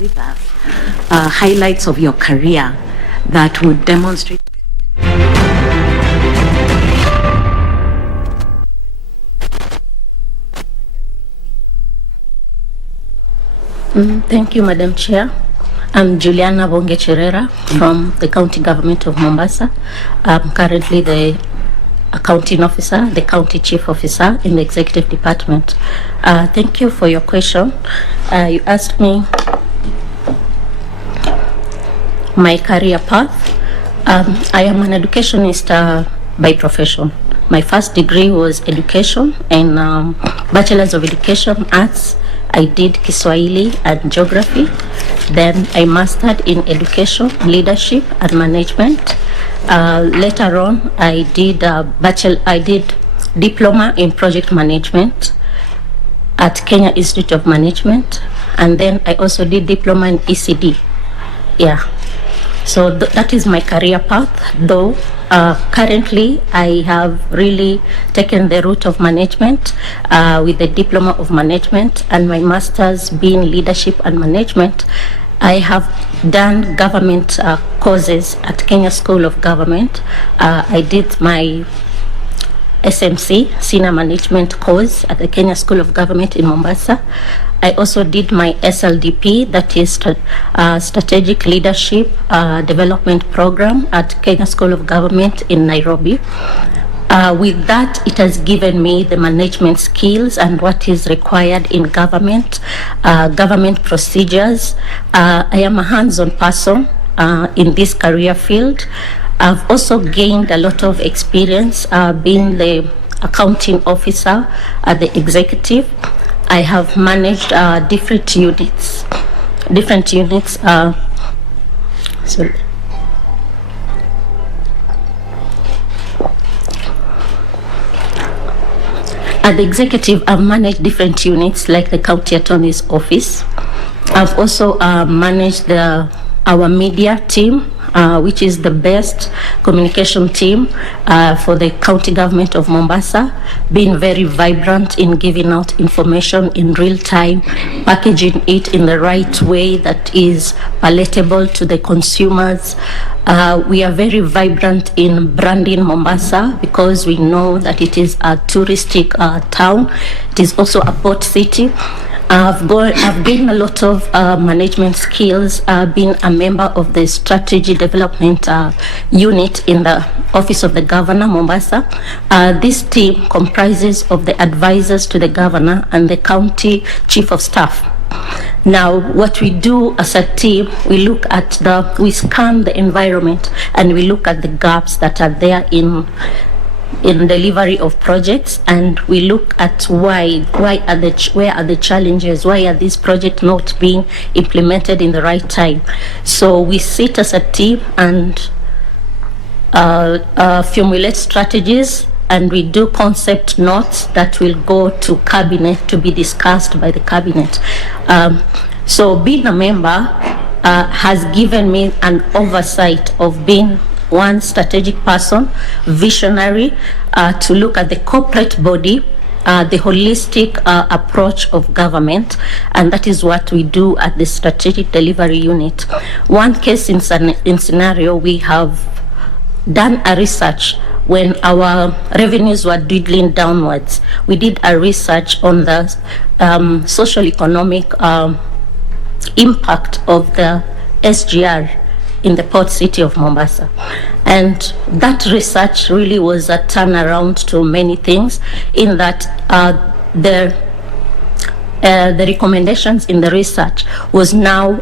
with us highlights of your career that would demonstrate. Thank you, Madam Chair. I'm Juliana Whonge Cherera from the County Government of Mombasa. I'm currently the Accounting Officer, the County Chief Officer in the Executive Department. Thank you for your question. You asked me my career path. I am an educationist by profession. My first degree was education and Bachelor's of Education Arts. I did Kiswahili and Geography. Then I mastered in Education, Leadership and Management. Later on, I did Diploma in Project Management at Kenya Institute of Management. And then I also did Diploma in ECD. Yeah. So that is my career path, though currently I have really taken the route of management with the Diploma of Management and my Master's being Leadership and Management. I have done government courses at Kenya School of Government. I did my SMC, Senior Management course at the Kenya School of Government in Mombasa. I also did my SLDP, that is Strategic Leadership Development Program at Kenya School of Government in Nairobi. With that, it has given me the management skills and what is required in government, government procedures. I am a hands-on person in this career field. I've also gained a lot of experience being the accounting officer at the executive. I have managed different units. Sorry. At the executive, I've managed different units like the County Attorney's Office. I've also managed our media team, which is the best communication team for the County Government of Mombasa, being very vibrant in giving out information in real time, packaging it in the right way that is palatable to the consumers. We are very vibrant in branding Mombasa because we know that it is a touristic town. It is also a port city. I've gained a lot of management skills being a member of the Strategy Development Unit in the Office of the Governor, Mombasa. This team comprises of the advisors to the Governor and the County Chief of Staff. Now, what we do as a team, we scan the environment and we look at the gaps that are there in delivery of projects, and we look at where are the challenges, why are these projects not being implemented in the right time. So we sit as a team and formulate strategies, and we do concept notes that will go to cabinet to be discussed by the cabinet. So being a member has given me an oversight of being one strategic person, visionary, to look at the corporate body, the holistic approach of government, and that is what we do at the Strategic Delivery Unit. One case in scenario, we have done a research when our revenues were dwindling downwards. We did a research on the social economic impact of the SGR in the port city of Mombasa. And that research really was a turnaround to many things, in that the recommendations in the research was now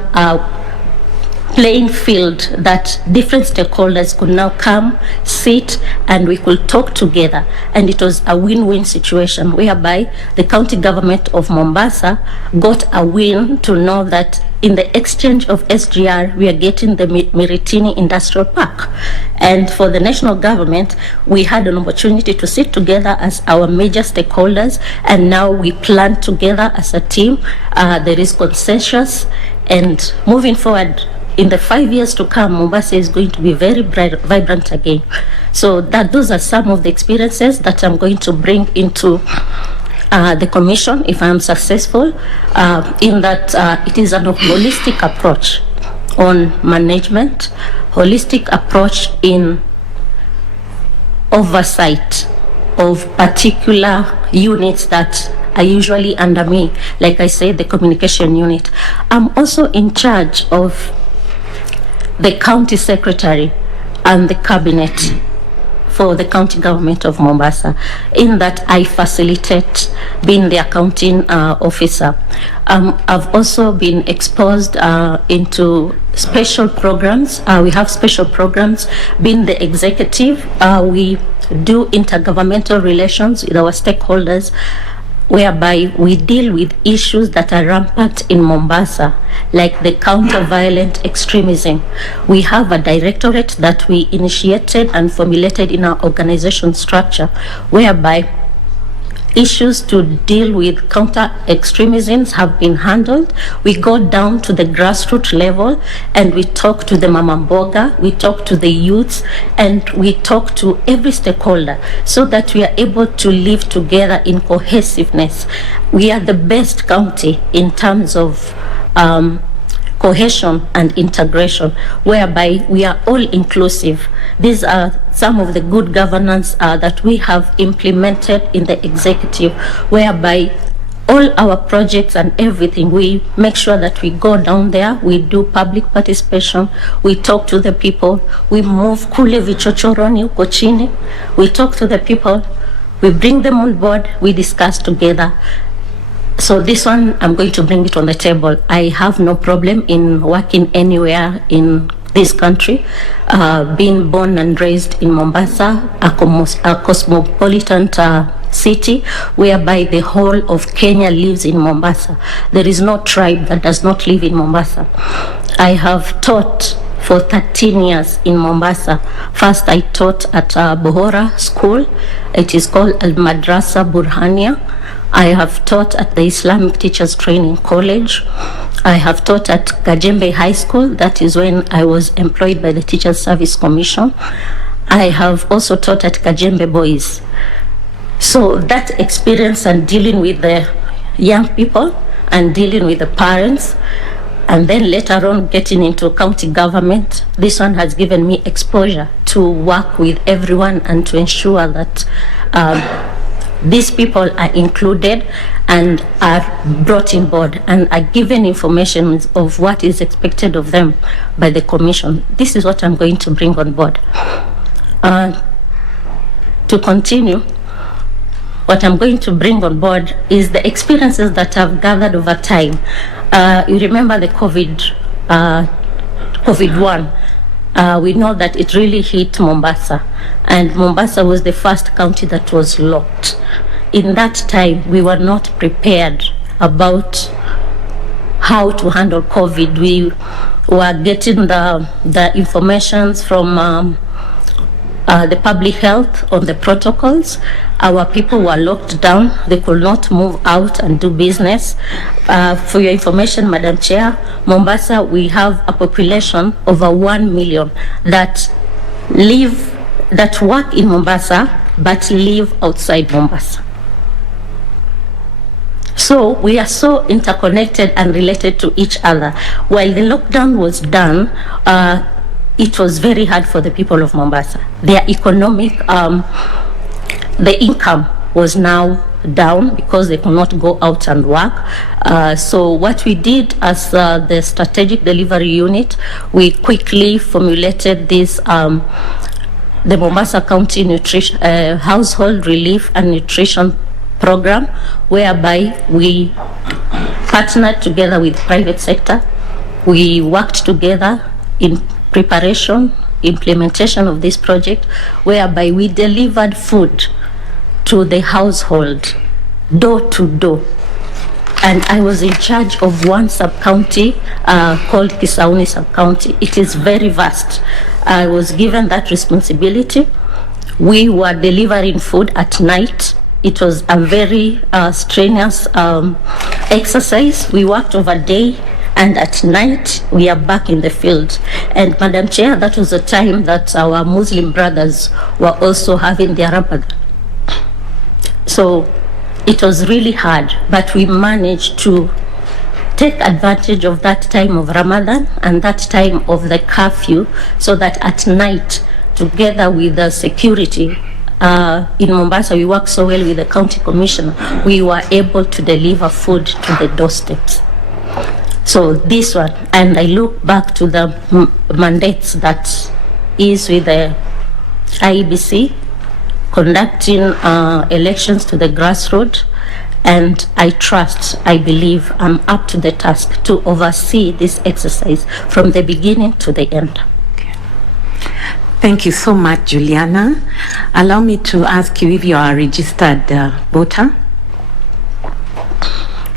playing field that different stakeholders could now come, sit, and we could talk together. And it was a win-win situation whereby the County Government of Mombasa got a win to know that in the exchange of SGR, we are getting the Miritini Industrial Park. And for the national government, we had an opportunity to sit together as our major stakeholders, and now we plan together as a team. There is consensus, and moving forward, in the 5 years to come, Mombasa is going to be very vibrant again. So those are some of the experiences that I'm going to bring into the commission, if I am successful, in that it is a holistic approach on management, holistic approach in oversight of particular units that are usually under me. Like I said, the communication unit. I'm also in charge of the county secretary and the cabinet for the county government of Mombasa, in that I facilitate being the accounting officer. I've also been exposed into special programs. We have special programs. Being the executive, we do intergovernmental relations with our stakeholders, whereby we deal with issues that are rampant in Mombasa, like the counter-violent extremism. We have a directorate that we initiated and formulated in our organization structure, whereby issues to deal with counter-extremisms have been handled. We go down to the grassroots level and we talk to the mama mboga, we talk to the youths, and we talk to every stakeholder so that we are able to live together in cohesiveness. We are the best county in terms of cohesion and integration, whereby we are all inclusive. These are some of the good governance that we have implemented in the executive, whereby all our projects and everything, we make sure that we go down there, we do public participation, we talk to the people, we move kule vichochoroni huko chini, we talk to the people, we bring them on board, we discuss together. So this one, I'm going to bring it on the table. I have no problem in working anywhere in this country. Being born and raised in Mombasa, a cosmopolitan city, whereby the whole of Kenya lives in Mombasa. There is no tribe that does not live in Mombasa. I have taught for 13 years in Mombasa. First, I taught at Bohora School. It is called Al Madrasa Burhania. I have taught at the Islamic Teachers Training College. I have taught at Kajembe High School. That is when I was employed by the Teachers Service Commission. I have also taught at Kajembe Boys. So that experience and dealing with the young people and dealing with the parents, and then later on getting into county government, this one has given me exposure to work with everyone and to ensure that these people are included and are brought in board and are given information of what is expected of them by the commission. This is what I'm going to bring on board. To continue, what I'm going to bring on board is the experiences that I've gathered over time. You remember the COVID-1. We know that it really hit Mombasa, and Mombasa was the first county that was locked. In that time, we were not prepared about how to handle COVID. We were getting the informations from the public health on the protocols. Our people were locked down. They could not move out and do business. For your information, Madam Chair, Mombasa, we have a population over 1 million that work in Mombasa but live outside Mombasa. So we are so interconnected and related to each other. While the lockdown was done, it was very hard for the people of Mombasa. Their economic, the income was now down because they could not go out and work. So what we did as the strategic delivery unit, we quickly formulated this, the Mombasa County Nutrition, Household Relief and Nutrition Program, whereby we partnered together with private sector. We worked together in preparation, implementation of this project, whereby we delivered food to the household, door to door. And I was in charge of one sub-county called Kisauni sub-county. It is very vast. I was given that responsibility. We were delivering food at night. It was a very strenuous exercise. We worked over day, and at night we are back in the field. And Madam Chair, that was the time that our Muslim brothers were also having their Ramadan. So it was really hard, but we managed to take advantage of that time of Ramadan and that time of the curfew, so that at night, together with the security in Mombasa, we worked so well with the county commissioner, we were able to deliver food to the doorsteps. So this one, and I look back to the mandates that is with the IEBC, conducting elections to the grassroots, and I believe I'm up to the task to oversee this exercise from the beginning to the end. Okay. Thank you so much, Juliana. Allow me to ask you if you are a registered voter.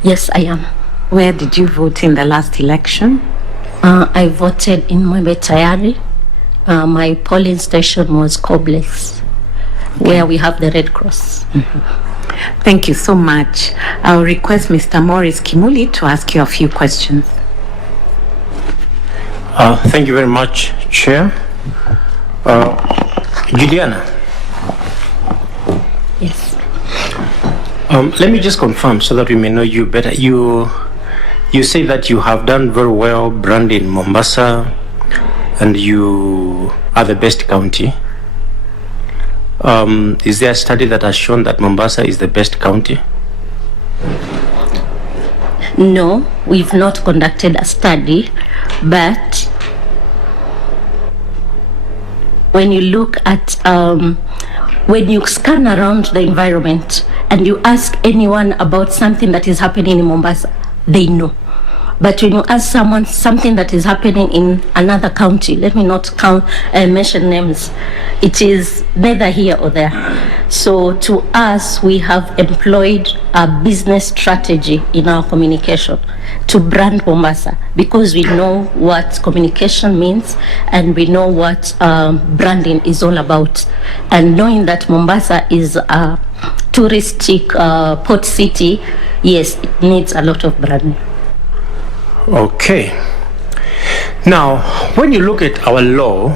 Yes, I am. Where did you vote in the last election? I voted in Mwembe Tayari. My polling station was Kobles, where we have the Red Cross. Mm-hmm. Thank you so much. I'll request Mr. Morris Kimuli to ask you a few questions. Thank you very much, Chair. Juliana. Yes. Let me just confirm so that we may know you better. You say that you have done very well branding Mombasa and you are the best county. Is there a study that has shown that Mombasa is the best county? No, we've not conducted a study, but when you look at, when you scan around the environment and you ask anyone about something that is happening in Mombasa, they know. But when you ask someone something that is happening in another county, let me not mention names, it is neither here or there. So to us, we have employed a business strategy in our communication to brand Mombasa, because we know what communication means and we know what branding is all about. And knowing that Mombasa is a touristic port city, yes, it needs a lot of branding. Okay. Now, when you look at our law,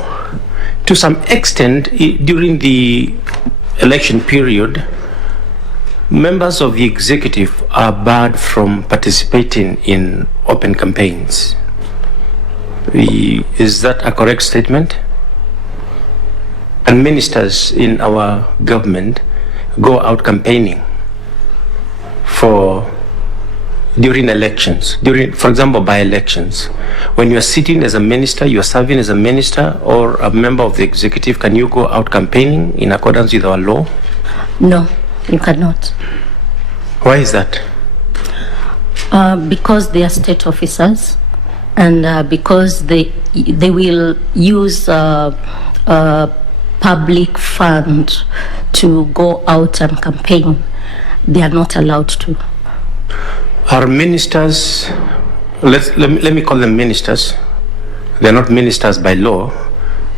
to some extent, during the election period, members of the executive are barred from participating in open campaigns. Is that a correct statement? And ministers in our government go out campaigning during elections, for example, by elections. When you are sitting as a minister, you are serving as a minister or a member of the executive, can you go out campaigning in accordance with our law? No, you cannot. Why is that? Because they are state officers, and because they will use public fund to go out and campaign. They are not allowed to. Are ministers, let me call them ministers, they're not ministers by law,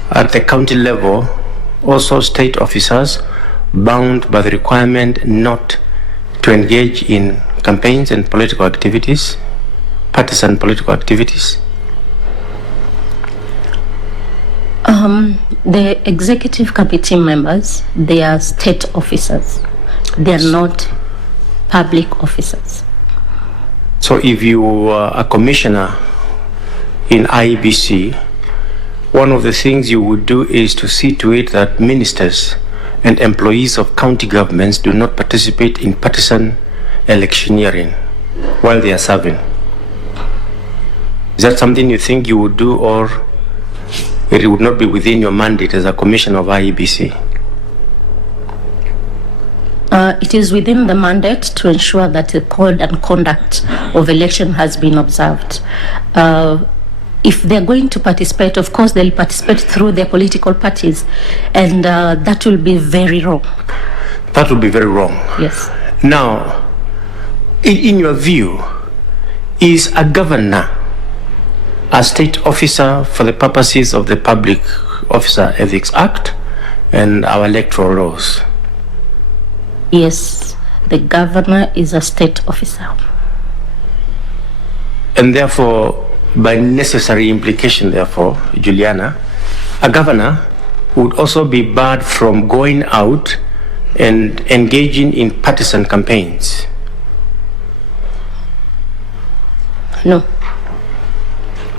at the county level, also state officers bound by the requirement not to engage in campaigns and political activities, partisan political activities? The executive committee members, they are state officers. They are not public officers. So if you are a commissioner in IEBC, one of the things you would do is to see to it that ministers and employees of county governments do not participate in partisan electioneering while they are serving. Is that something you think you would do, or it would not be within your mandate as a commissioner of IEBC? It is within the mandate to ensure that the code and conduct of election has been observed. If they're going to participate, of course, they'll participate through their political parties, and that will be very wrong. That will be very wrong. Yes. Now, in your view, is a governor a state officer for the purposes of the Public Officer Ethics Act and our electoral laws? Yes, the governor is a state officer. And therefore, by necessary implication, therefore, Juliana, a governor would also be barred from going out and engaging in partisan campaigns? No.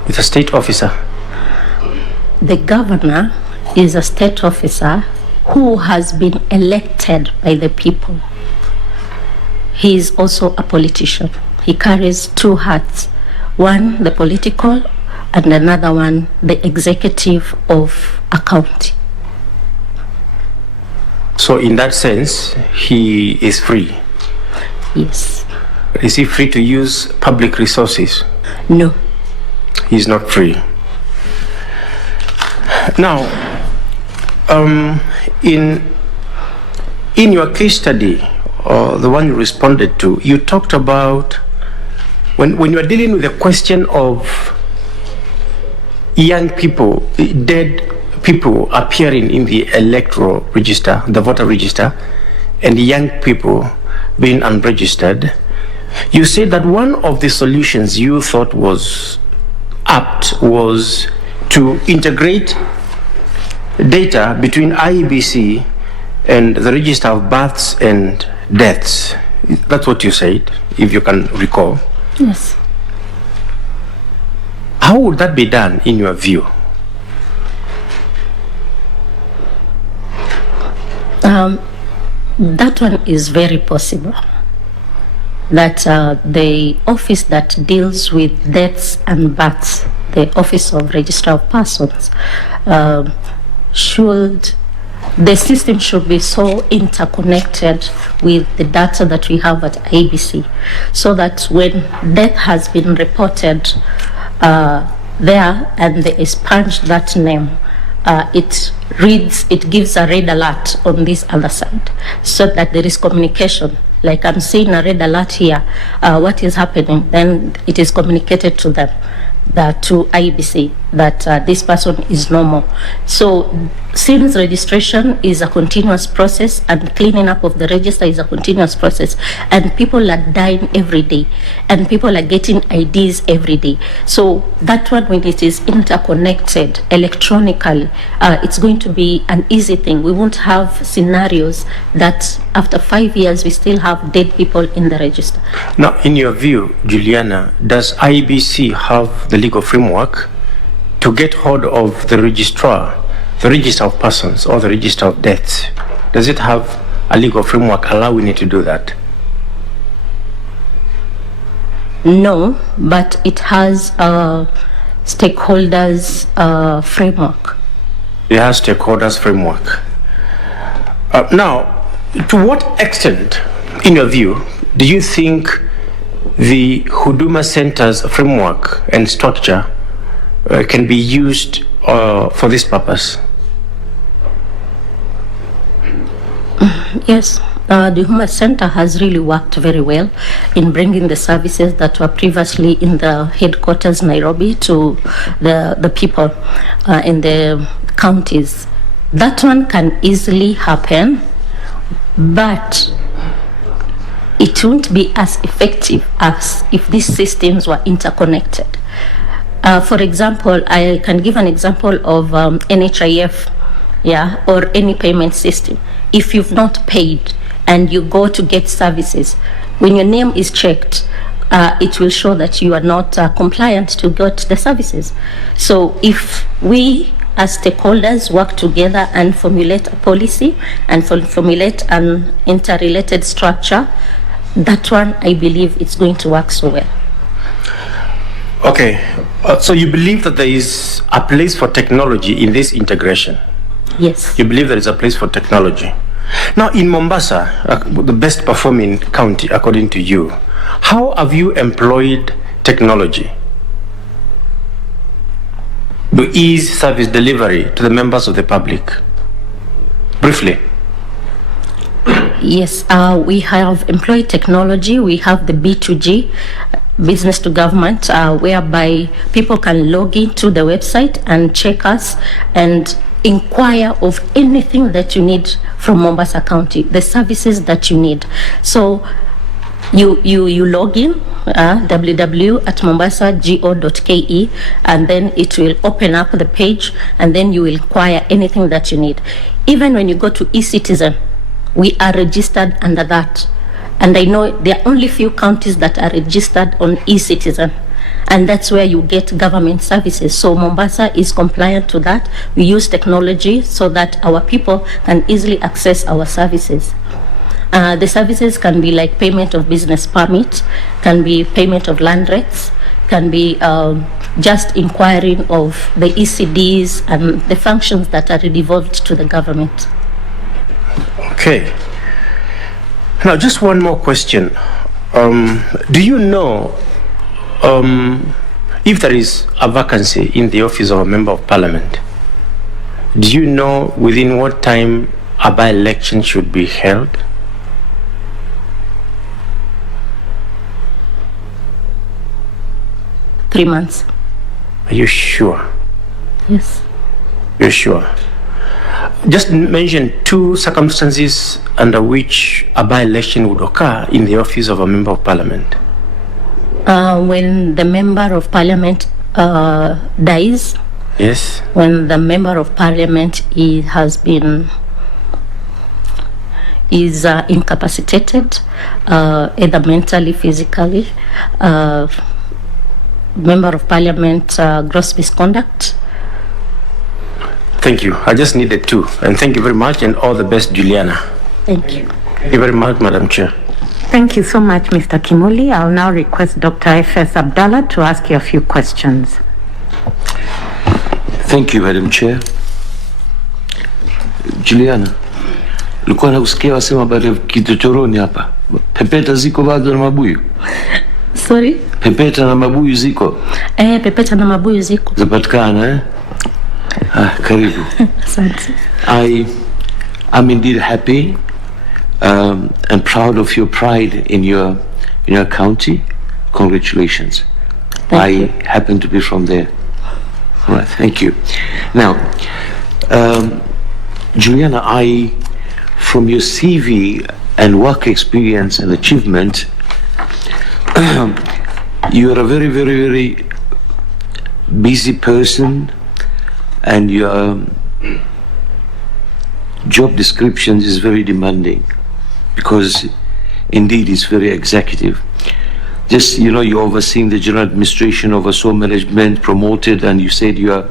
With a state officer? The governor is a state officer who has been elected by the people. He is also a politician. He carries two hats, one the political and another one the executive of a county. So in that sense, he is free? Yes. Is he free to use public resources? No. He's not free. Now, in your case study, or the one you responded to, you talked about when you are dealing with the question of young people, dead people appearing in the electoral register, the voter register, and young people being unregistered, you said that one of the solutions you thought was apt was to integrate data between IEBC and the register of births and deaths. That's what you said, if you can recall. Yes. How would that be done in your view? That one is very possible. That the office that deals with deaths and births, the Office of Registrar of Persons, the system should be so interconnected with the data that we have at IEBC, so that when death has been reported there and they expunge that name, it gives a red alert on this other side, so that there is communication. Like I'm seeing a red alert here, what is happening? Then it is communicated to them, to IEBC, that this person is normal. So since registration is a continuous process and cleaning up of the register is a continuous process, and people are dying every day and people are getting IDs every day, so that one, when it is interconnected electronically, it's going to be an easy thing. We won't have scenarios that after 5 years we still have dead people in the register. Now, in your view, Juliana, does IEBC have the legal framework to get hold of the registrar, the register of persons or the register of deaths? Does it have a legal framework allowing it to do that? No, but it has a stakeholders framework. It has stakeholders framework. Now, to what extent, in your view, do you think the Huduma Center's framework and structure can be used for this purpose? Yes, the Huduma Center has really worked very well in bringing the services that were previously in the headquarters Nairobi to the people in the counties. That one can easily happen, but it won't be as effective as if these systems were interconnected. For example, I can give an example of NHIF, or any payment system. If you've not paid and you go to get services, when your name is checked, it will show that you are not compliant to get the services. So if we as stakeholders work together and formulate a policy and formulate an interrelated structure, that one, I believe it's going to work so well. Okay, so you believe that there is a place for technology in this integration? Yes. You believe there is a place for technology. Now, in Mombasa, the best performing county according to you, how have you employed technology to ease service delivery to the members of the public? Briefly. Yes, we have employed technology. We have the B2G, business to government, whereby people can log into the website and check us and inquire of anything that you need from Mombasa County, the services that you need. So you log in, www.mombasa.go.ke, and then it will open up the page, and then you will inquire anything that you need. Even when you go to eCitizen, we are registered under that. And I know there are only few counties that are registered on e-citizen, and that's where you get government services. So Mombasa is compliant to that. We use technology so that our people can easily access our services. The services can be like payment of business permit, can be payment of land rates, can be just inquiring of the ECDs and the functions that are devolved to the government. Okay. Now, just one more question. Do you know if there is a vacancy in the office of a member of parliament? Do you know within what time a by-election should be held? Three months. Are you sure? Yes. You're sure? Just mention two circumstances under which a by-election would occur in the office of a member of parliament. When the member of parliament dies. Yes. When the member of parliament is incapacitated, either mentally, physically. Member of parliament gross misconduct. Thank you. I just needed two. And thank you very much, and all the best, Juliana. Thank you. Thank you very much, Madam Chair. Thank you so much, Mr. Kimuli. I'll now request Dr. F.S. Abdallah to ask you a few questions. Thank you, Madam Chair. Juliana, ulikuwa nakusikia wasema baada ya kichochoroni hapa. Pepeta ziko bado na mabuyu? Sorry? Pepeta na mabuyu ziko? Pepeta na mabuyu ziko. Zapatikana, eh? Karibu. Asante. I'm indeed happy and proud of your pride in your county. Congratulations. Thank you. I happen to be from there. All right, thank you. Now, Juliana, from your CV and work experience and achievement, you are a very, very, very busy person, and your job description is very demanding because indeed it's very executive. Just, you're overseeing the general administration, oversaw management, promoted, and you said you are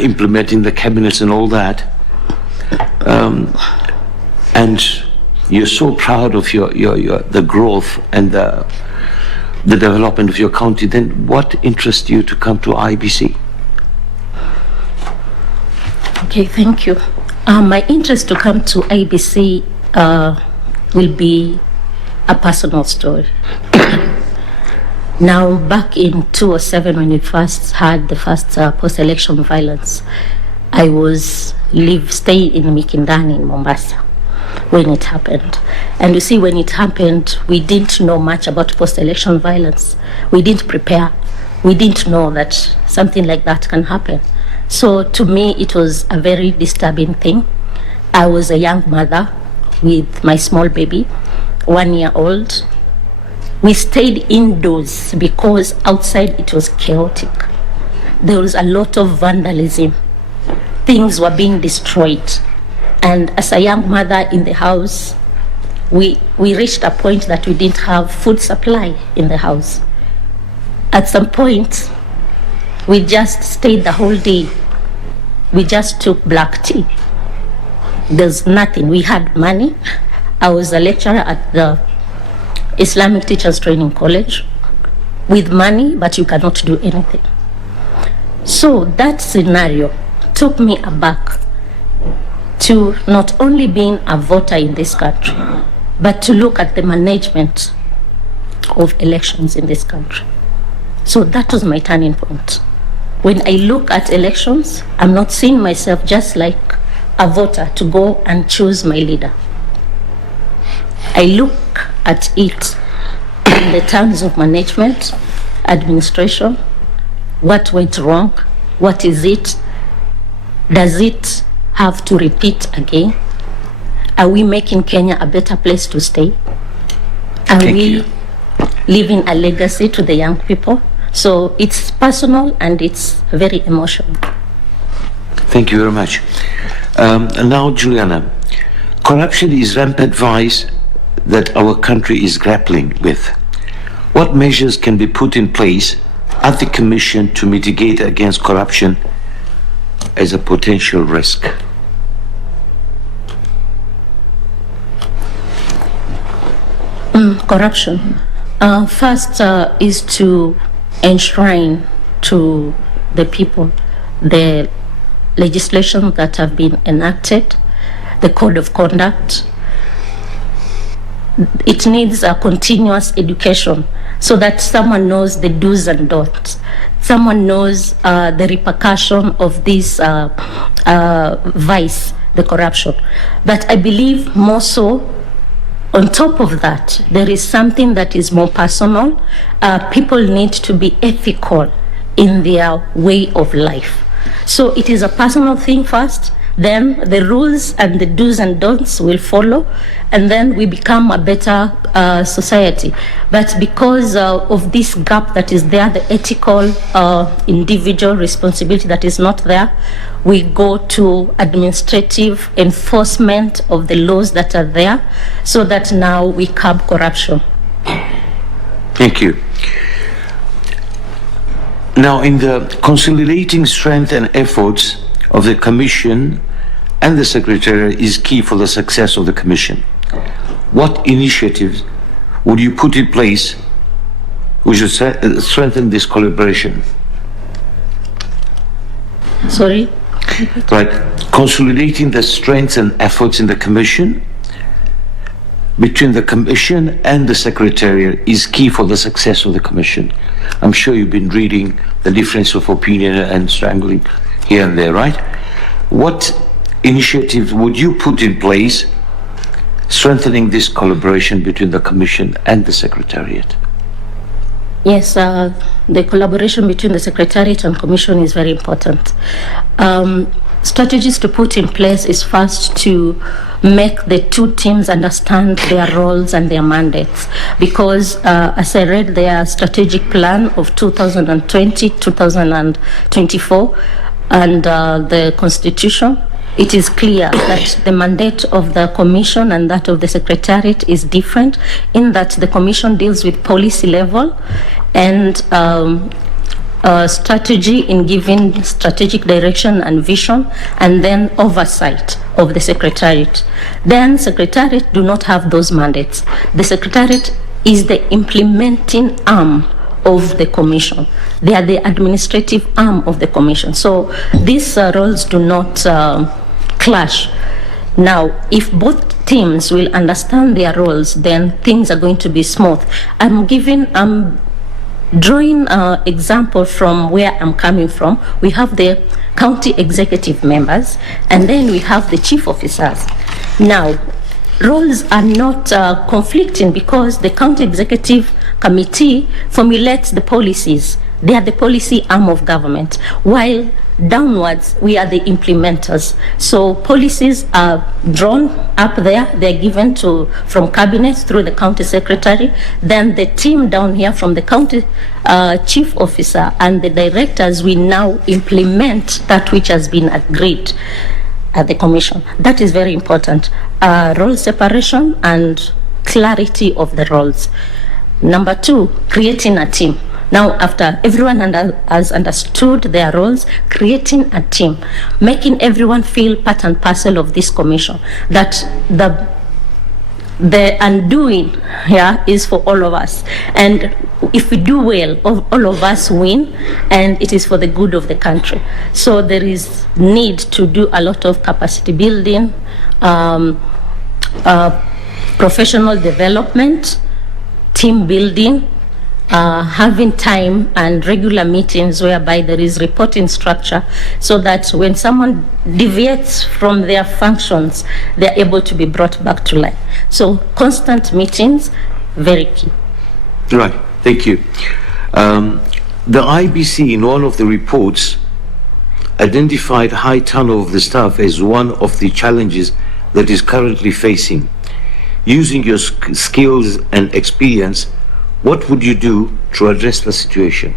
implementing the cabinets and all that. And you're so proud of the growth and the development of your county. Then what interests you to come to IEBC? Okay, thank you. My interest to come to IEBC will be a personal story. Now, back in 2007, when we first had the first post-election violence, I was staying in Mikindani in Mombasa when it happened. And you see, when it happened, we didn't know much about post-election violence. We didn't prepare. We didn't know that something like that can happen. So to me, it was a very disturbing thing. I was a young mother with my small baby, 1 year old. We stayed indoors because outside it was chaotic. There was a lot of vandalism. Things were being destroyed. And as a young mother in the house, we reached a point that we didn't have food supply in the house. At some point, we just stayed the whole day. We just took black tea. There's nothing. We had money. I was a lecturer at the Islamic Teachers Training College with money, but you cannot do anything. So that scenario took me aback to not only being a voter in this country, but to look at the management of elections in this country. So that was my turning point. When I look at elections, I'm not seeing myself just like a voter to go and choose my leader. I look at it in the terms of management, administration, what went wrong, what is it, does it have to repeat again? Are we making Kenya a better place to stay? Are we leaving a legacy to the young people? So it's personal and it's very emotional. Thank you very much. And now, Juliana, Corruption is rampant vice that our country is grappling with. What measures can be put in place at the Commission to mitigate against corruption as a potential risk? Corruption. First is to enshrine to the people the legislation that have been enacted, the code of conduct. It needs a continuous education so that someone knows the do's and don'ts. Someone knows the repercussion of this vice, the corruption. But I believe more so, on top of that, there is something that is more personal. People need to be ethical in their way of life. So it is a personal thing first, then the rules and the do's and don'ts will follow, and then we become a better society. But because of this gap that is there, the ethical individual responsibility that is not there, we go to administrative enforcement of the laws that are there, so that now we curb corruption. Thank you. Now, in the consolidating strength and efforts of the Commission and the Secretariat is key for the success of the Commission. What initiatives would you put in place which would strengthen this collaboration? Sorry? Right. Consolidating the strengths and efforts in the Commission between the Commission and the Secretariat is key for the success of the Commission. I'm sure you've been reading the difference of opinion and strangling here and there, right? What initiatives would you put in place strengthening this collaboration between the Commission and the Secretariat? Yes, the collaboration between the Secretariat and Commission is very important. Strategies to put in place is first to make the two teams understand their roles and their mandates, because as I read their strategic plan of 2020-2024 and the Constitution, it is clear that the mandate of the Commission and that of the Secretariat is different, in that the Commission deals with policy level and strategy in giving strategic direction and vision, and then oversight of the Secretariat. Then Secretariat do not have those mandates. The Secretariat is the implementing arm of the Commission. They are the administrative arm of the Commission. So these roles do not clash. Now, if both teams will understand their roles, then things are going to be smooth. I'm drawing an example from where I'm coming from. We have the county executive members, and then we have the chief officers. Now, roles are not conflicting, because the county executive committee formulates the policies. They are the policy arm of government, while downwards we are the implementers. So policies are drawn up there, they're given from cabinet through the county secretary, then the team down here from the county chief officer and the directors, we now implement that which has been agreed at the Commission. That is very important. Role separation and clarity of the roles. Number two, creating a team. Now, after everyone has understood their roles, creating a team, making everyone feel part and parcel of this Commission, that the undoing here is for all of us. And if we do well, all of us win, and it is for the good of the country. So there is need to do a lot of capacity building, professional development, team building, having time and regular meetings whereby there is reporting structure, so that when someone deviates from their functions, they're able to be brought back to life. So constant meetings, very key. Right, thank you. The IBC in one of the reports identified high turnover of the staff as one of the challenges that is currently facing. Using your skills and experience, what would you do to address the situation?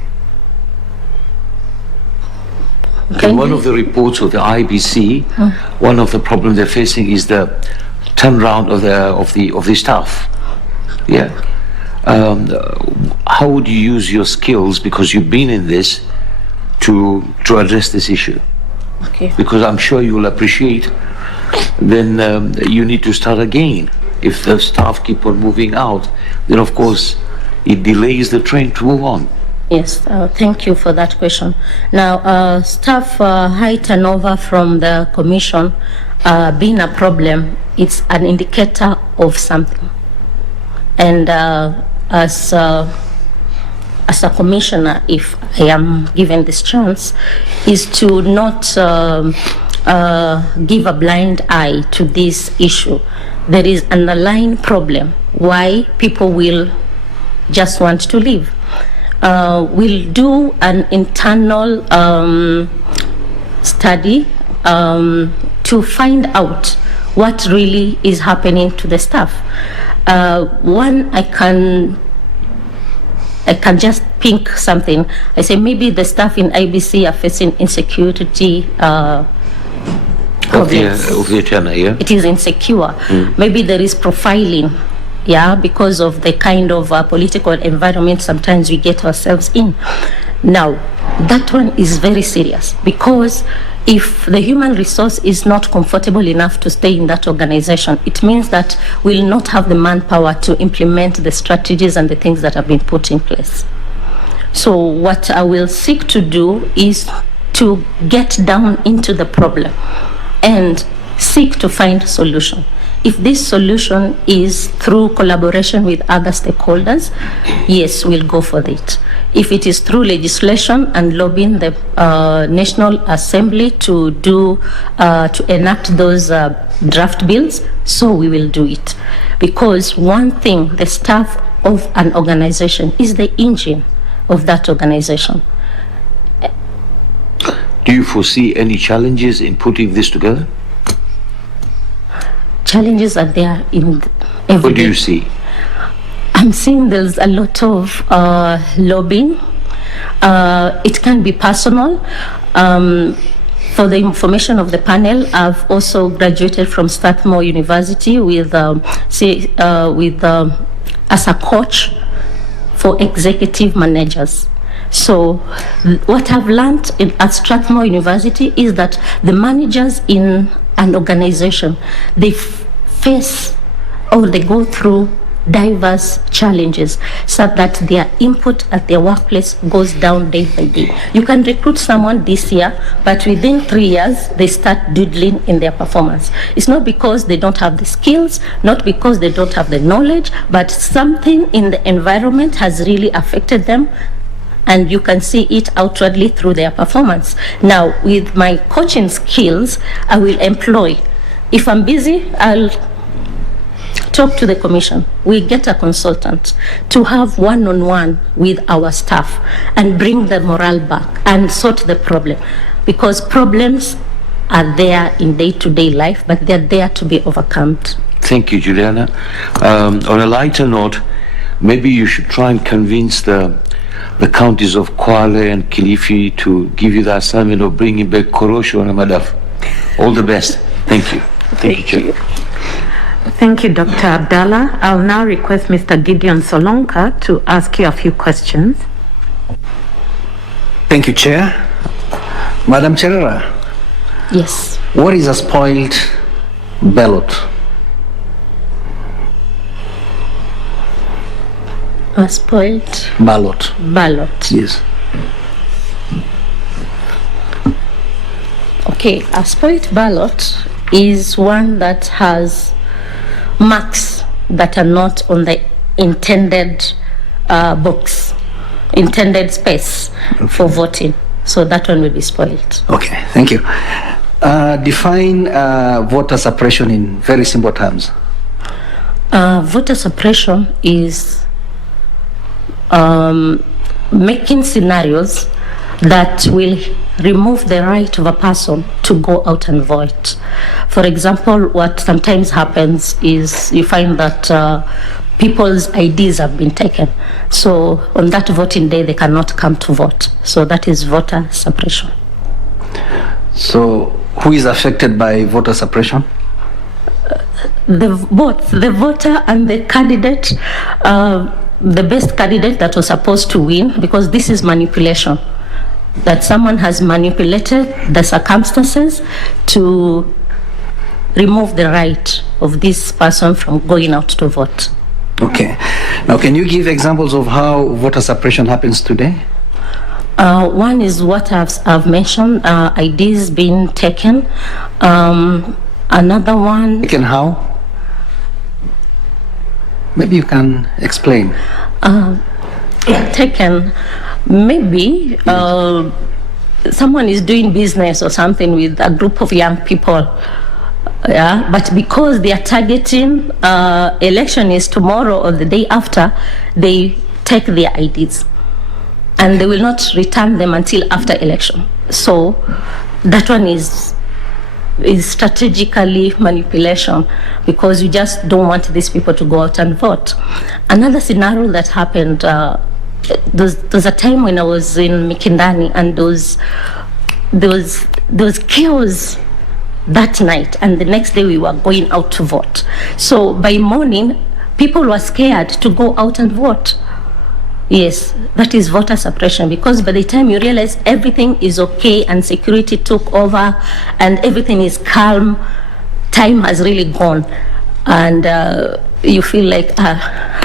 In one of the reports of the IBC, one of the problems they're facing is the turnaround of the staff. Yeah. How would you use your skills, because you've been in this, to address this issue? Okay. Because I'm sure you will appreciate, then you need to start again. If the staff keep on moving out, then of course it delays the train to move on. Yes, thank you for that question. Now, staff high turnover from the commission being a problem, it's an indicator of something. And as a commissioner, if I am given this chance, is to not give a blind eye to this issue. There is an underlying problem why people will just want to leave. We'll do an internal study to find out what really is happening to the staff. One, I can just think something. I say maybe the staff in IBC are facing insecurity problems. Of the tenure, yeah? It is insecure. Maybe there is profiling, yeah, because of the kind of political environment sometimes we get ourselves in. Now, that one is very serious, because if the human resource is not comfortable enough to stay in that organization, it means that we'll not have the manpower to implement the strategies and the things that have been put in place. So what I will seek to do is to get down into the problem and seek to find solution. If this solution is through collaboration with other stakeholders, yes, we'll go for it. If it is through legislation and lobbying the National Assembly to enact those draft bills, so we will do it. Because one thing, the staff of an organization is the engine of that organization. Do you foresee any challenges in putting this together? Challenges are there in every What do day. you see? I'm seeing there's a lot of lobbying. It can be personal. For the information of the panel, I've also graduated from Strathmore University with as a coach for executive managers. So what I've learned at Strathmore University is that the managers in an organization, they face or they go through diverse challenges so that their input at their workplace goes down day by day. You can recruit someone this year, but within 3 years, they start doodling in their performance. It's not because they don't have the skills, not because they don't have the knowledge, but something in the environment has really affected them, and you can see it outwardly through their performance. Now, with my coaching skills, I will employ. If I'm busy, I'll talk to the commission. We get a consultant to have one-on-one with our staff and bring the morale back and sort the problem, because problems are there in day-to-day life, but they're there to be overcome. Thank you, Juliana. On a lighter note, maybe you should try and convince the counties of Kwale and Kilifi to give you the assignment of bringing back Korosho and Amadaf. All the best. Thank you. Thank you, Chair. Thank you, Dr. Abdallah. I'll now request Mr. Gideon Solonka to ask you a few questions. Thank you, Chair. Madam Cherera, Yes. what is a spoiled ballot? A spoiled Ballot. ballot. Yes. Okay, a spoiled ballot is one that has marks that are not on the intended box, intended space for voting. So that one will be spoiled. Okay, thank you. Define voter suppression in very simple terms. Voter suppression is making scenarios that will remove the right of a person to go out and vote. For example, what sometimes happens is you find that people's IDs have been taken. So on that voting day, they cannot come to vote. So that is voter suppression. So who is affected by voter suppression? both the voter and the candidate, the best candidate that was supposed to win, because this is manipulation, that someone has manipulated the circumstances to remove the right of this person from going out to vote. Okay. Now, can you give examples of how voter suppression happens today? One is what I've mentioned, IDs being taken. Another one... Taken how? Maybe you can explain. Taken, maybe someone is doing business or something with a group of young people. Yeah, but because they are targeting election is tomorrow or the day after, they take their IDs and they will not return them until after election. So that one is strategically manipulation, because you just don't want these people to go out and vote. Another scenario that happened, there's a time when I was in Mikindani, and there was chaos that night, and the next day we were going out to vote. So by morning, people were scared to go out and vote. Yes, that is voter suppression, because by the time you realize everything is okay and security took over and everything is calm, time has really gone, and you feel like,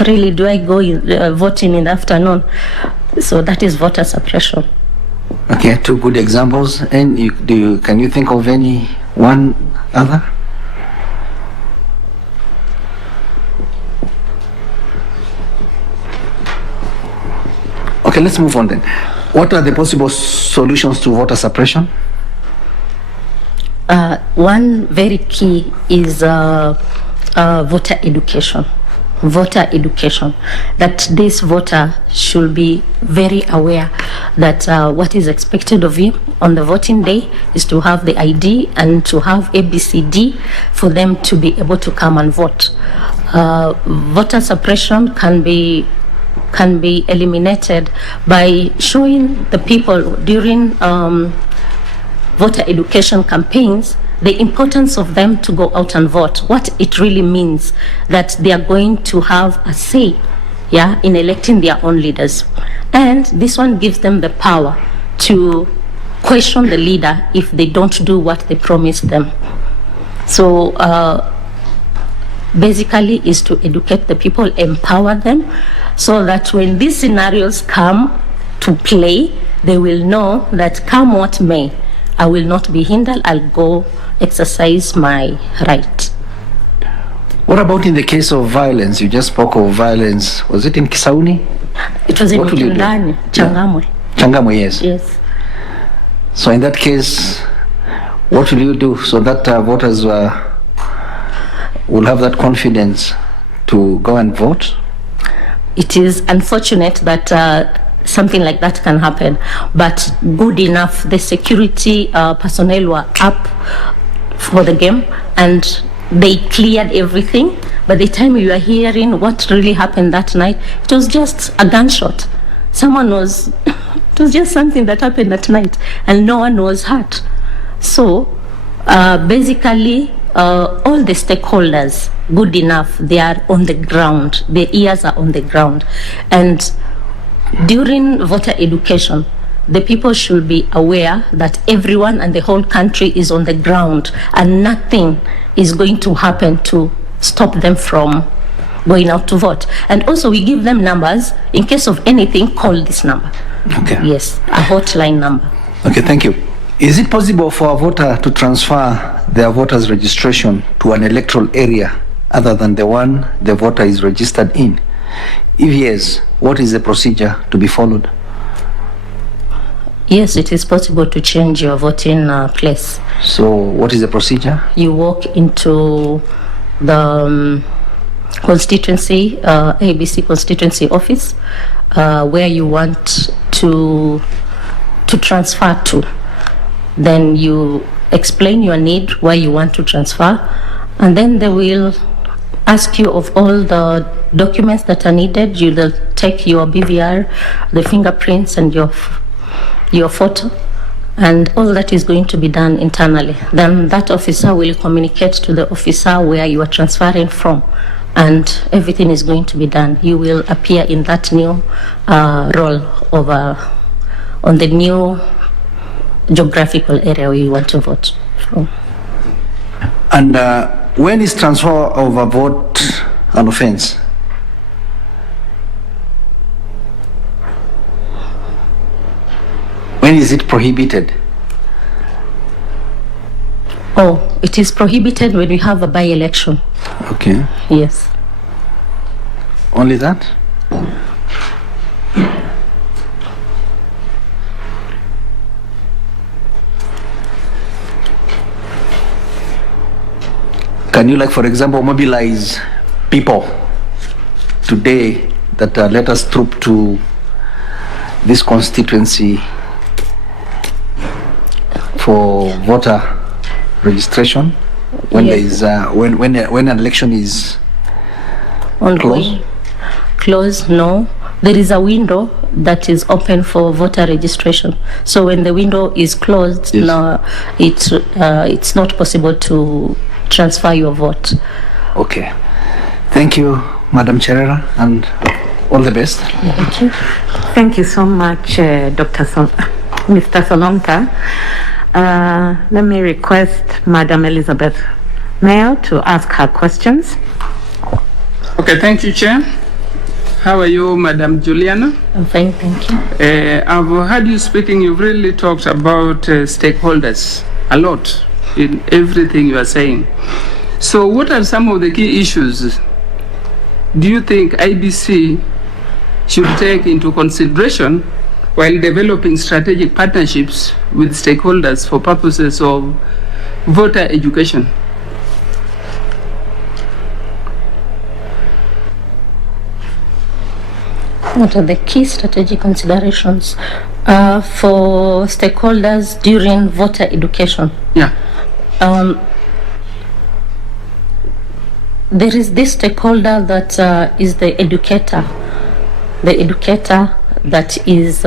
really, do I go voting in the afternoon? So that is voter suppression. Okay, two good examples. And can you think of any one other? Okay, let's move on then. What are the possible solutions to voter suppression? One very key is voter education. Voter education, that this voter should be very aware that what is expected of you on the voting day is to have the ID and to have ABCD for them to be able to come and vote. Voter suppression can be eliminated by showing the people during voter education campaigns the importance of them to go out and vote, what it really means, that they are going to have a say, yeah, in electing their own leaders. And this one gives them the power to question the leader if they don't do what they promised them. So basically is to educate the people, empower them, so that when these scenarios come to play, they will know that come what may, I will not be hindered, I'll go exercise my right. What about in the case of violence? You just spoke of violence. Was it in Kisauni? It was in Mikindani, Changamwe. Yeah. Changamwe, yes. Yes. So in that case, what will you do so that voters will have that confidence to go and vote? It is unfortunate that something like that can happen, but good enough, the security personnel were up for the game and they cleared everything. By the time you are hearing what really happened that night, it was just a gunshot. It was just something that happened that night and no one was hurt. So basically all the stakeholders, good enough, they are on the ground, their ears are on the ground. And during voter education, the people should be aware that everyone and the whole country is on the ground and nothing is going to happen to stop them from going out to vote. And also we give them numbers. In case of anything, call this number. Okay. Yes, a hotline number. Okay, thank you. Is it possible for a voter to transfer their voter's registration to an electoral area other than the one the voter is registered in? If yes, what is the procedure to be followed? Yes, it is possible to change your voting place. So what is the procedure? You walk into the constituency, ABC constituency office, where you want to transfer to. Then you explain your need, why you want to transfer, and then they will ask you of all the documents that are needed. You will take your BVR, the fingerprints, and your photo, and all that is going to be done internally. Then that officer will communicate to the officer where you are transferring from, and everything is going to be done. You will appear in that new role on the new geographical area where you want to vote from. And when is transfer of a vote an offense? When is it prohibited? Oh, it is prohibited when we have a by-election. Okay. Yes. Only that? Can you, like, for example, mobilize people today that let us troop to this constituency for voter registration when there is when an election is ongoing? Close? No. There is a window that is open for voter registration. So when the window is closed, Yes. no, it's not possible to transfer your vote. Okay. Thank you, Madam Cherera, and all the best. Thank you. Thank you so much, Mr. Solonka. Let me request Madam Elizabeth Mayo to ask her questions. Okay, thank you, Chair. How are you, Madam Juliana? I'm fine, thank you. I've heard you speaking. You've really talked about stakeholders a lot in everything you are saying. So what are some of the key issues do you think IBC should take into consideration while developing strategic partnerships with stakeholders for purposes of voter education? What are the key strategic considerations for stakeholders during voter education? Yeah. There is this stakeholder that is the educator that is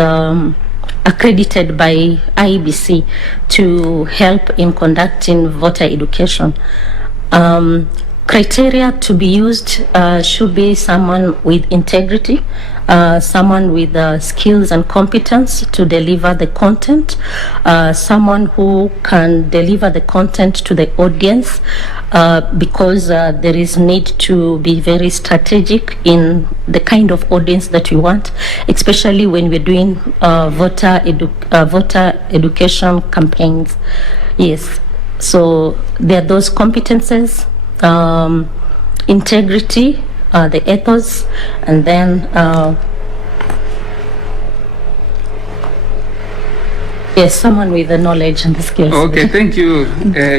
accredited by IEBC to help in conducting voter education. Criteria to be used should be someone with integrity, someone with skills and competence to deliver the content, someone who can deliver the content to the audience, because there is need to be very strategic in the kind of audience that we want, especially when we're doing voter education campaigns. Yes, so there are those competences, integrity, the ethos, and then yes, someone with the knowledge and the skills. Okay, thank you,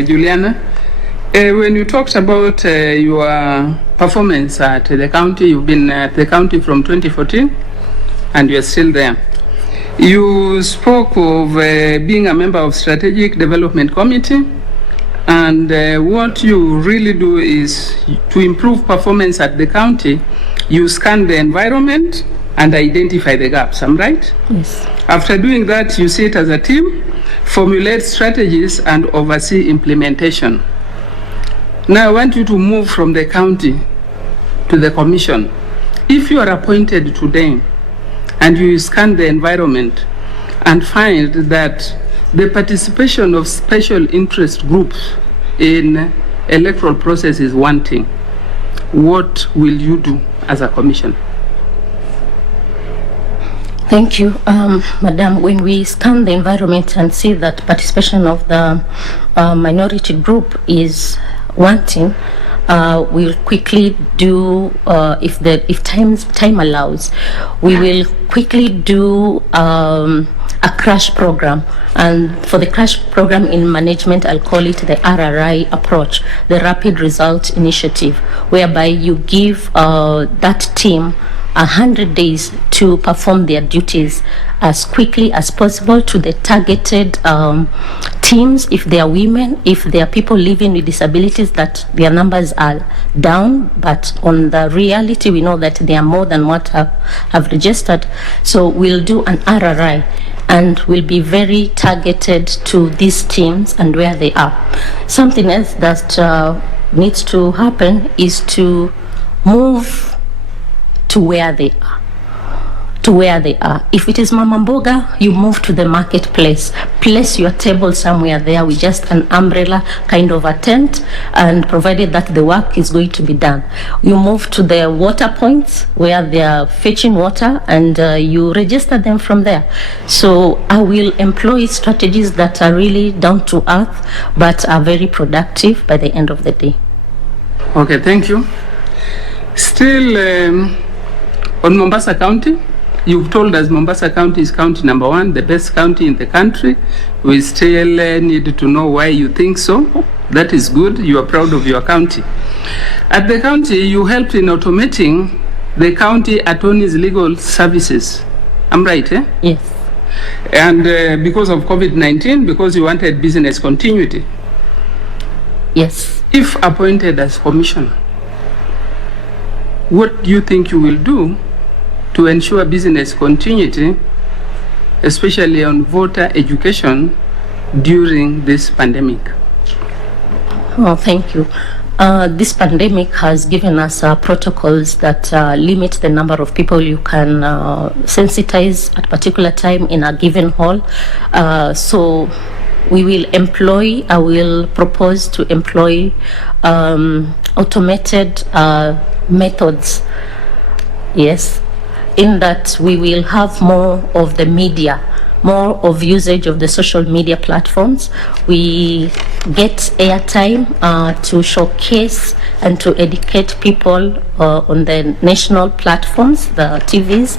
Juliana. When you talked about your performance at the county, you've been at the county from 2014 and you're still there. You spoke of being a member of Strategic Development Committee, and what you really do is to improve performance at the county, you scan the environment and identify the gaps, am I right? Yes. After doing that, you sit as a team, formulate strategies and oversee implementation. Now I want you to move from the county to the commission. If you are appointed today and you scan the environment and find that the participation of special interest groups in electoral process is wanting, what will you do as a commission? Thank you, Madam. When we scan the environment and see that participation of the minority group is wanting, we'll quickly do, if time allows, we will quickly do a crash program. And for the crash program in management, I'll call it the RRI approach, the Rapid Result Initiative, whereby you give that team 100 days to perform their duties as quickly as possible to the targeted teams. If they are women, if they are people living with disabilities, that their numbers are down, but on the reality we know that they are more than what have registered. So we'll do an RRI, and will be very targeted to these teams and where they are. Something else that needs to happen is to move to where they are. If it is Mama Mboga, you move to the marketplace. Place your table somewhere there with just an umbrella, kind of a tent, and provided that the work is going to be done. You move to the water points where they are fetching water, and you register them from there. So I will employ strategies that are really down to earth, but are very productive by the end of the day. Okay, thank you. Still on Mombasa County, you've told us Mombasa County is county number 1, the best county in the country. We still need to know why you think so. That is good. You are proud of your county. At the county, you helped in automating the county attorney's legal services. I'm right, eh? Yes. And because of COVID-19, because you wanted business continuity. Yes. If appointed as commissioner, what do you think you will do to ensure business continuity, especially on voter education during this pandemic? Oh, thank you. This pandemic has given us protocols that limit the number of people you can sensitize at a particular time in a given hall. So we will I will propose to employ automated methods. Yes. In that we will have more of the media, more of usage of the social media platforms. We get airtime to showcase and to educate people on the national platforms, the TVs.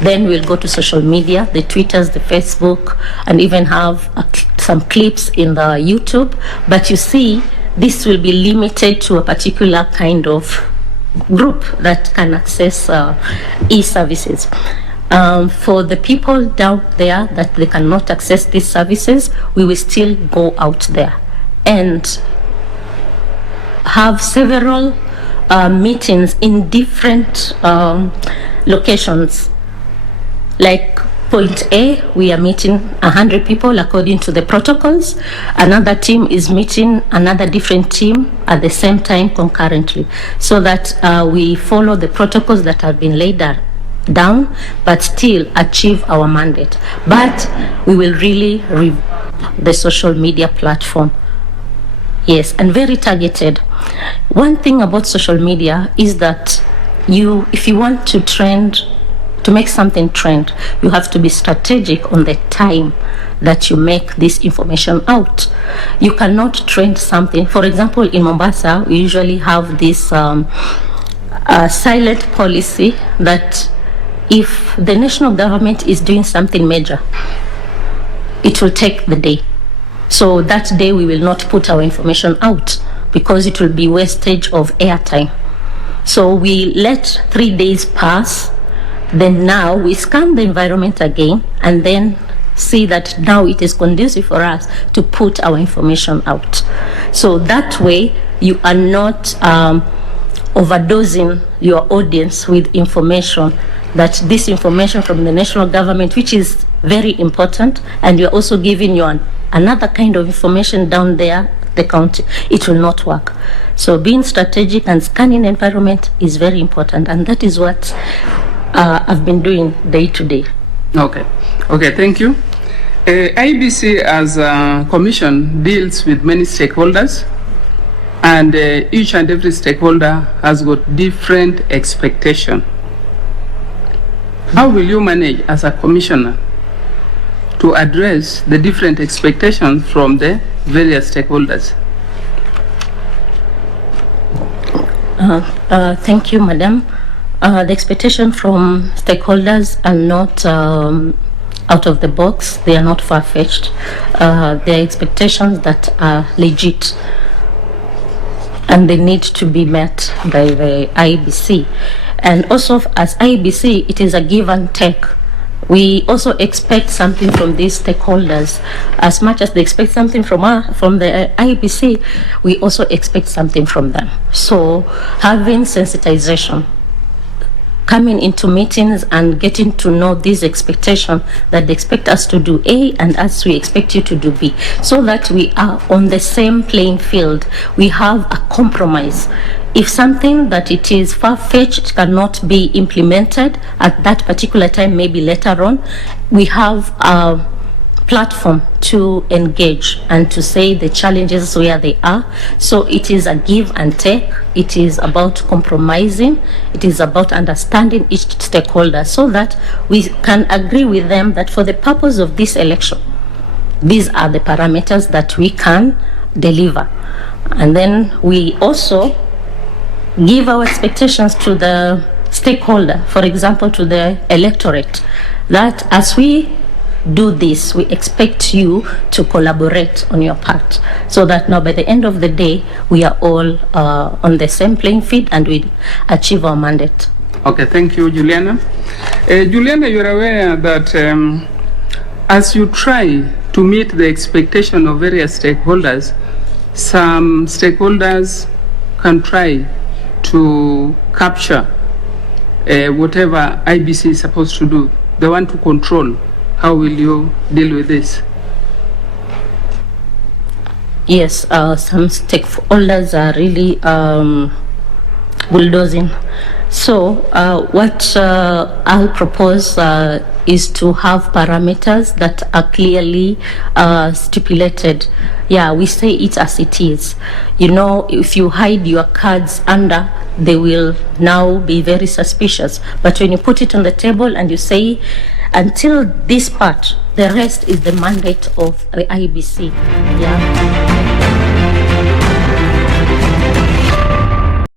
Then we'll go to social media, the Twitters, the Facebook, and even have some clips in the YouTube. But you see, this will be limited to a particular kind of group that can access e-services. For the people down there that they cannot access these services, we will still go out there and have several meetings in different locations. Like point A, we are meeting 100 people according to the protocols. Another team is meeting another different team at the same time concurrently, so that we follow the protocols that have been laid down, but still achieve our mandate. But we will really revamp the social media platform. Yes, and very targeted. One thing about social media is that if you want to make something trend, you have to be strategic on the time that you make this information out. You cannot trend something. For example, in Mombasa, we usually have this silent policy that if the national government is doing something major, it will take the day. So that day we will not put our information out because it will be wastage of airtime. So we let 3 days pass. Then now we scan the environment again and then see that now it is conducive for us to put our information out. So that way you are not overdosing your audience with information, that this information from the national government, which is very important, and you're also giving you another kind of information down there, the county, it will not work. So being strategic and scanning environment is very important, and that is what I've been doing day to day. Okay, thank you. IEBC as a commission deals with many stakeholders, and each and every stakeholder has got different expectation. How will you manage as a commissioner to address the different expectations from the various stakeholders? Thank you, Madam. The expectation from stakeholders are not out of the box. They are not far-fetched. They are expectations that are legit, and they need to be met by the IEBC. And also, as IEBC, it is a give and take. We also expect something from these stakeholders. As much as they expect something from the IEBC, we also expect something from them. So having sensitization coming into meetings and getting to know this expectation that they expect us to do A and as we expect you to do B, so that we are on the same playing field. We have a compromise. If something that it is far-fetched cannot be implemented at that particular time, maybe later on, we have a platform to engage and to say the challenges where they are. So it is a give and take. It is about compromising. It is about understanding each stakeholder so that we can agree with them that for the purpose of this election, these are the parameters that we can deliver. And then we also give our expectations to the stakeholder, for example, to the electorate, that as we do this, we expect you to collaborate on your part, so that now by the end of the day, we are all on the same playing field and we achieve our mandate. Okay, thank you, Juliana. Juliana, you're aware that as you try to meet the expectation of various stakeholders, some stakeholders can try to capture whatever IBC is supposed to do. They want to control. How will you deal with this? Yes, some stakeholders are really bulldozing. So what I'll propose is to have parameters that are clearly stipulated. Yeah, we say it as it is. You know, if you hide your cards under, they will now be very suspicious. But when you put it on the table and you say, until this part, the rest is the mandate of the IEBC. Yeah.